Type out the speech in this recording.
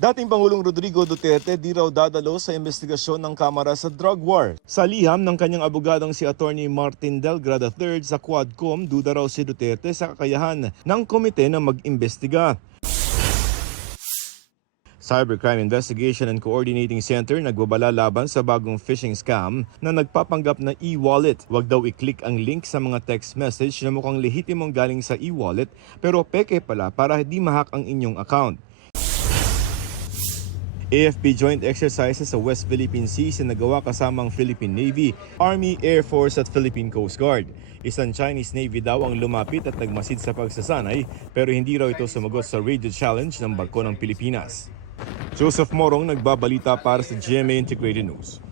Dating Pangulong Rodrigo Duterte di raw dadalo sa investigasyon ng Kamara sa drug war. Sa liham ng kanyang abogadong si Attorney Martin Delgrad III sa Quadcom, duda raw si Duterte sa kakayahan ng komite na mag-imbestiga. Cybercrime Investigation and Coordinating Center nagbabala laban sa bagong phishing scam na nagpapanggap na e-wallet. Huwag daw i-click ang link sa mga text message na mukhang lehitimong galing sa e-wallet pero peke pala para di ma-hack ang inyong account. AFP joint exercises sa West Philippine Sea sinagawa kasama ang Philippine Navy, Army, Air Force at Philippine Coast Guard. Isang Chinese Navy daw ang lumapit at nagmasid sa pagsasanay pero hindi raw ito sumagot sa radio challenge ng barko ng Pilipinas. Joseph Morong nagbabalita para sa GMA Integrated News.